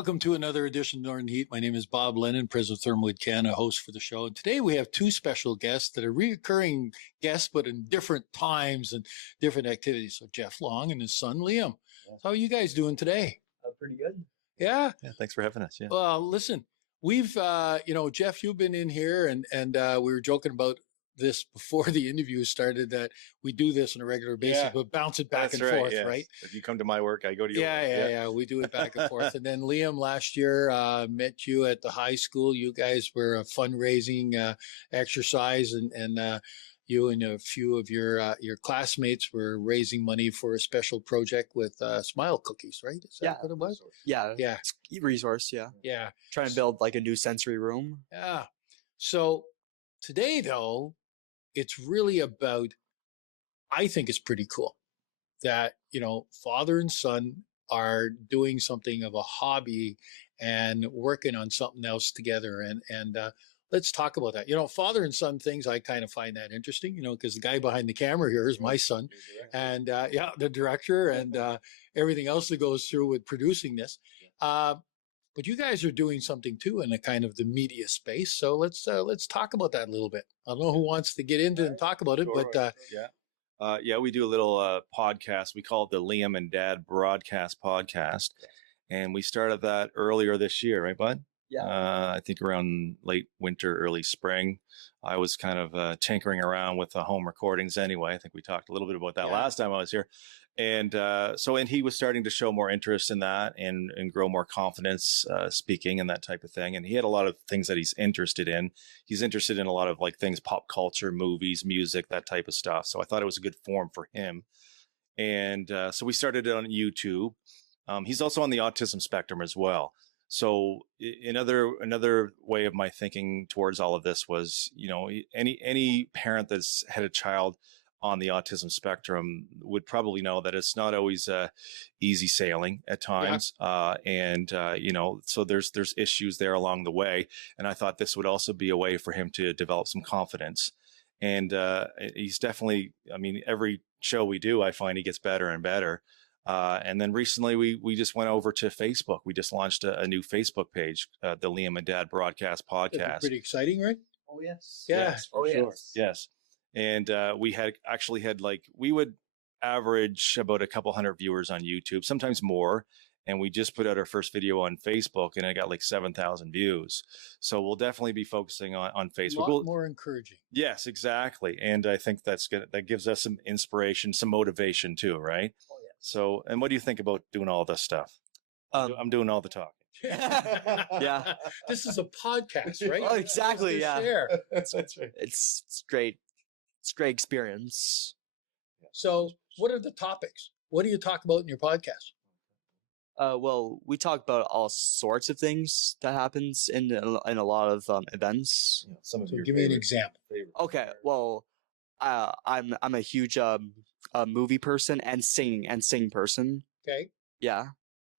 Welcome to another edition of Northern Heat. My name is Bob Lennon, president of ThermalWood Canada, host for the show. And today we have two special guests that are recurring guests, but in different times and different activities. So Jeff Long and his son, Liam. Yeah. How are you guys doing today? Pretty good. Yeah. Yeah. Thanks for having us. Yeah. Well, listen, we've, Jeff, you've been in here and we were joking about this before the interview started, that we do this on a regular basis, but bounce it back and forth, yes. Right? If you come to my work, I go to your work. Yeah. We do it back and forth. And then Liam last year met you at the high school. You guys were a fundraising exercise, and you and a few of your classmates were raising money for a special project with Smile Cookies, right? Is that what it was? Yeah. Resource. Yeah. Yeah. Trying to build like a new sensory room. Yeah. So today, though, it's really about, I think it's pretty cool that, father and son are doing something of a hobby and working on something else together. And let's talk about that. Father and son things, I kind of find that interesting, because the guy behind the camera here is my son and, the director and everything else that goes through with producing this. But you guys are doing something too in a kind of the media space. So let's talk about that a little bit. I don't know who wants to get into and talk about it, but we do a little podcast. We call it the Liam and Dad Broadcast Podcast, and we started that earlier this year, right, bud? Yeah. I think around late winter, early spring. I was kind of tinkering around with the home recordings anyway. I think we talked a little bit about that last time I was here. And he was starting to show more interest in that and grow more confidence speaking and that type of thing. And he had a lot of things that he's interested in. He's interested in a lot of like things, pop culture, movies, music, that type of stuff. So I thought it was a good forum for him. And so we started it on YouTube. He's also on the autism spectrum as well. So another way of my thinking towards all of this was, any parent that's had a child on the autism spectrum would probably know that it's not always easy sailing at times. Yeah. So there's issues there along the way. And I thought this would also be a way for him to develop some confidence. And he's definitely, every show we do, I find he gets better and better. And then recently we just went over to Facebook. We just launched a new Facebook page, the Liam and Dad Broadcast Podcast. That's pretty exciting, right? Oh, yes. Yeah. Yes, for sure. Yes. And we we would average about a couple hundred viewers on YouTube, sometimes more. And we just put out our first video on Facebook and it got like 7,000 views. So we'll definitely be focusing on Facebook. A lot more encouraging. Yes, exactly. And I think that gives us some inspiration, some motivation too, right? Oh, yeah. So, and what do you think about doing all this stuff? I'm doing all the talking. Yeah. This is a podcast, right? Oh, exactly. Yeah. Share. That's right. It's great. It's a great experience. So what are the topics? What do you talk about in your podcast? Well, we talk about all sorts of things that happens in a lot of events. Yeah, some of so your give me an example. Okay. Well, I'm a huge movie person and sing person. Okay. Yeah.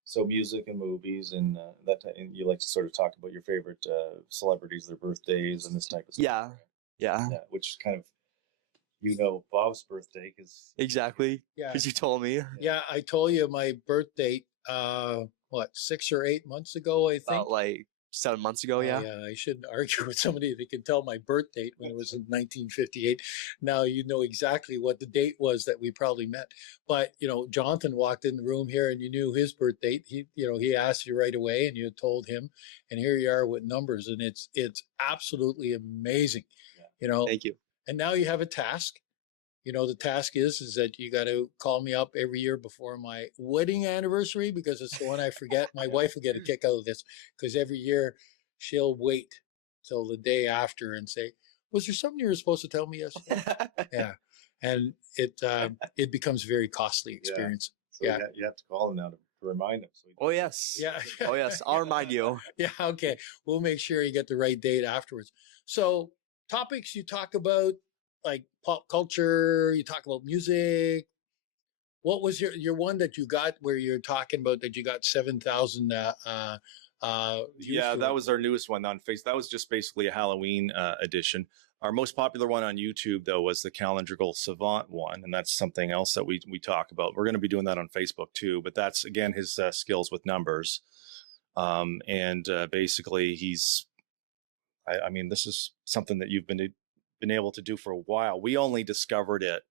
So music and movies and and you like to sort of talk about your favorite celebrities, their birthdays, and this type of stuff. Yeah. Which kind of, Bob's birthday because exactly. Yeah. Because you told me. Yeah, I told you my birth date. 6 or 8 months ago, I think. About like 7 months ago. Yeah. Yeah. I shouldn't argue with somebody that can tell my birth date when it was in 1958. Now you know exactly what the date was that we probably met. But Jonathan walked in the room here, and you knew his birth date. He asked you right away, and you told him. And here you are with numbers, and it's absolutely amazing. Yeah. Thank you. And now you have a task. The task is that you got to call me up every year before my wedding anniversary, because it's the one I forget. My wife will get a kick out of this, because every year she'll wait till the day after and say, "Was there something you were supposed to tell me yesterday?" Yeah. And it becomes a very costly experience. Yeah. So you have to call them now to remind them. Oh, yes. Yeah. Oh, yes. I'll remind you. Yeah. Okay. We'll make sure you get the right date afterwards. So topics you talk about, like pop culture, you talk about music. What was your one that you got where you're talking about that you got 7,000 views? Yeah, that was our newest one on Facebook. That was just basically a Halloween edition. Our most popular one on YouTube, though, was the Calendrical Savant one, and that's something else that we talk about. We're going to be doing that on Facebook too, but that's, again, his skills with numbers. And basically I mean, this is something that you've been able to do for a while. We only discovered it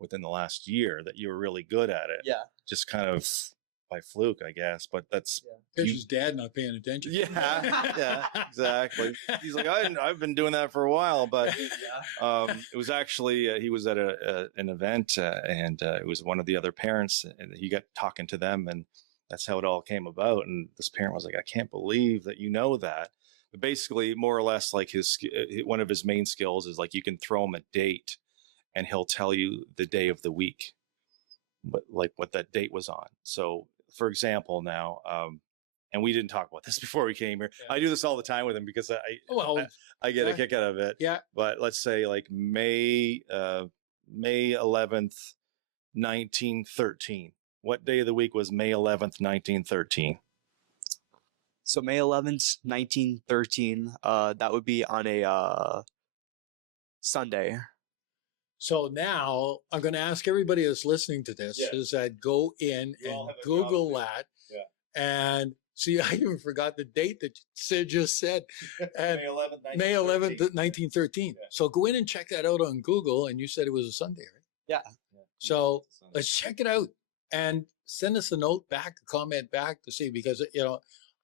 within the last year that you were really good at it. Yeah. Just kind of by fluke, I guess. But that's It's his dad not paying attention. yeah, exactly. He's like, I've been doing that for a while, but it was actually he was at an event and it was one of the other parents, and he got talking to them, and that's how it all came about. And this parent was like, I can't believe that you know that. But basically, more or less, like one of his main skills is like you can throw him a date, and he'll tell you the day of the week, what that date was on. So, for example, now, and we didn't talk about this before we came here. Yeah. I do this all the time with him because I get a kick out of it. Yeah. But let's say like May 11th, 1913. What day of the week was May 11th, 1913? So May 11th, 1913, that would be on a Sunday. So now I'm going to ask everybody that's listening to this is that go in and Google that. Yeah. And see, I even forgot the date that Sid just said. And May 11th, 1913. Yeah. So go in and check that out on Google. And you said it was a Sunday, right? Yeah. So let's check it out and send us a note back, a comment back to see, because,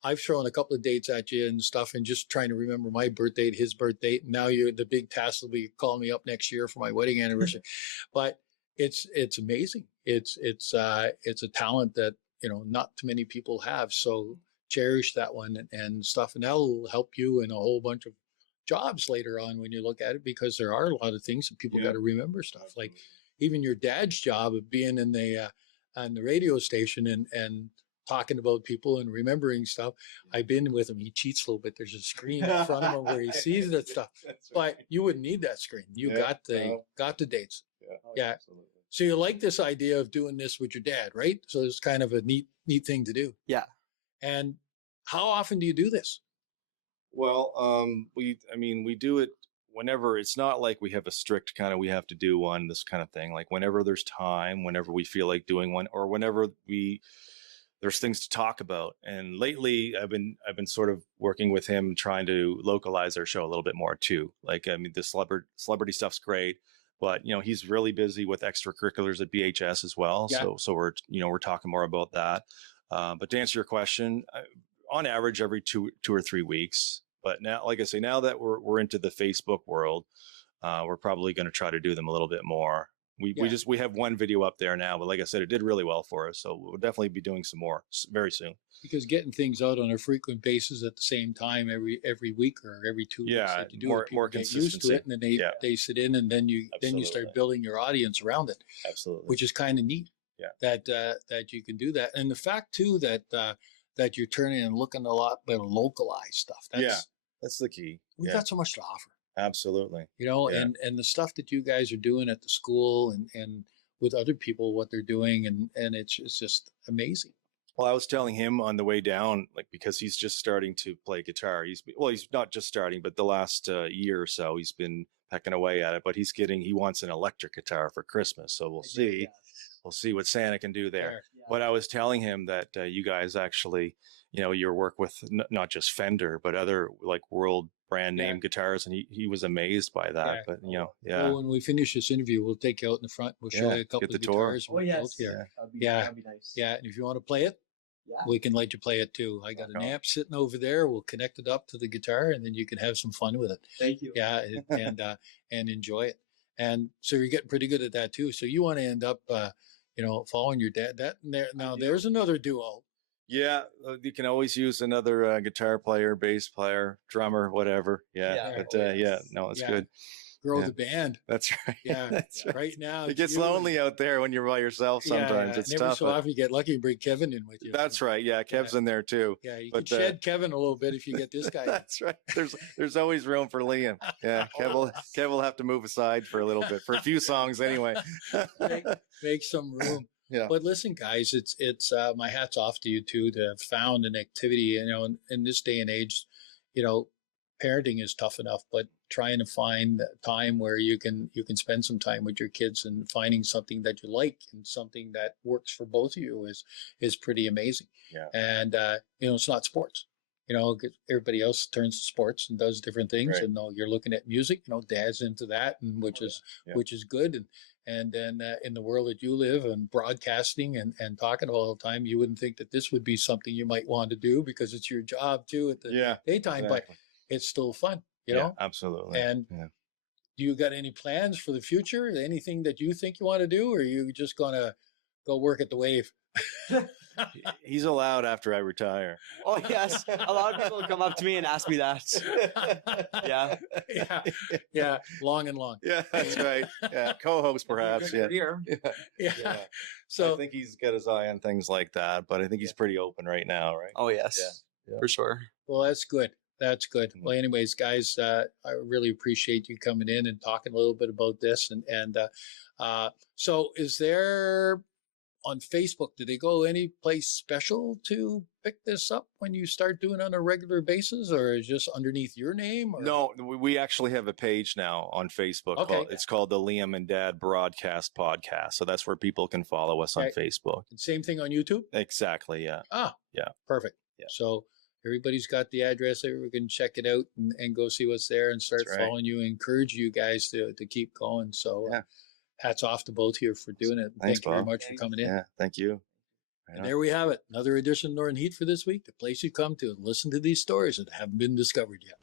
I've thrown a couple of dates at you and stuff, and just trying to remember my birth date, his birth date. And now the big task will be calling me up next year for my wedding anniversary. But it's amazing. It's a talent that, not too many people have. So cherish that one and stuff. And that'll help you in a whole bunch of jobs later on when you look at it, because there are a lot of things that people got to remember stuff. Absolutely. Like even your dad's job of being in on the radio station and talking about people and remembering stuff. I've been with him. He cheats a little bit. There's a screen in front of him where he sees that stuff. But you wouldn't need that screen. You got the dates. Yeah. Absolutely. So you like this idea of doing this with your dad, right? So it's kind of a neat thing to do. Yeah. And how often do you do this? Well, we do it whenever. It's not like we have a strict kind of, we have to do one, this kind of thing. Like whenever there's time, whenever we feel like doing one, or whenever there's things to talk about. And lately I've been sort of working with him, trying to localize our show a little bit more too. Like, I mean, the celebrity stuff's great, but he's really busy with extracurriculars at BHS as well. Yeah. So we're talking more about that. But to answer your question, on average, every two or 3 weeks. But now, like I say, now that we're into the Facebook world, we're probably going to try to do them a little bit more. We have one video up there now, but like I said, it did really well for us. So we'll definitely be doing some more very soon. Because getting things out on a frequent basis at the same time every week or every 2 weeks, like you do, more get used to it, and then they sit in, and then you start building your audience around it. Absolutely, which is kind of neat. Yeah, that you can do that, and the fact too that you're turning and looking a lot better localized stuff. That's the key. We've got so much to offer. Absolutely. And the stuff that you guys are doing at the school and with other people, what they're doing, and it's just amazing. Well, I was telling him on the way down, like, because he's just starting to play guitar. He's not just starting, but the last year or so, he's been pecking away at it, but he wants an electric guitar for Christmas. So we'll see. We'll see what Santa can do there. Yeah. But I was telling him that you guys actually, your work with not just Fender, but other like world brand name guitars, and he was amazed by that. But Well, when we finish this interview, we'll take you out in the front. We'll show you a couple of guitars. Oh yes, here. That'd be nice. Yeah, and if you want to play it, we can let you play it too. I got an amp sitting over there. We'll connect it up to the guitar, and then you can have some fun with it. Thank you. Yeah, and enjoy it. And so you're getting pretty good at that too. So you want to end up, following your dad. There's another duo. Yeah, you can always use another guitar player, bass player, drummer, whatever. It's good. Grow the band. That's right. Yeah, that's right. Right now it gets lonely out there when you're by yourself. Sometimes it's never tough. So often you get lucky and bring Kevin in with you. That's right. Yeah, Kev's in there too. Yeah, you can shed Kevin a little bit if you get this guy. That's right. There's always room for Liam. Yeah, Kev will have to move aside for a little bit, for a few songs anyway. Make some room. Yeah. But listen, guys, it's my hat's off to you too to have found an activity. In this day and age, parenting is tough enough, but trying to find time where you can spend some time with your kids, and finding something that you like and something that works for both of you is pretty amazing. Yeah. And it's not sports. 'Cause everybody else turns to sports and does different things, Right. and you're looking at music. Dad's into that, and which is good. And then in the world that you live and broadcasting and talking all the time, you wouldn't think that this would be something you might want to do because it's your job too at the daytime, but it's still fun, absolutely. And do you got any plans for the future? Anything that you think you want to do, or are you just gonna go work at the Wave? He's allowed after I retire. Oh yes, a lot of people come up to me and ask me that. Yeah. Yeah, long and long. Yeah, that's right. Yeah, co-host perhaps. Yeah. Yeah. So I think he's got his eye on things like that, but I think he's pretty open right now, right? Oh yes, for sure. Well, that's good. That's good. Well, anyways, guys, I really appreciate you coming in and talking a little bit about this. And so is there on Facebook, do they go any place special to pick this up when you start doing it on a regular basis, or is it just underneath your name? Or? No, we actually have a page now on Facebook. Okay. It's called the Liam and Dad Broadcast Podcast. So that's where people can follow us on Facebook. And same thing on YouTube? Exactly, yeah. Yeah. Perfect. Yeah. So everybody's got the address there. We can check it out and go see what's there and start following you and encourage you guys to keep going. So hats off to both of you for doing it. Thanks, Thank you very much for coming in. Yeah, thank you. And there we have it. Another edition of Northern Heat for this week. The place you come to and listen to these stories that haven't been discovered yet.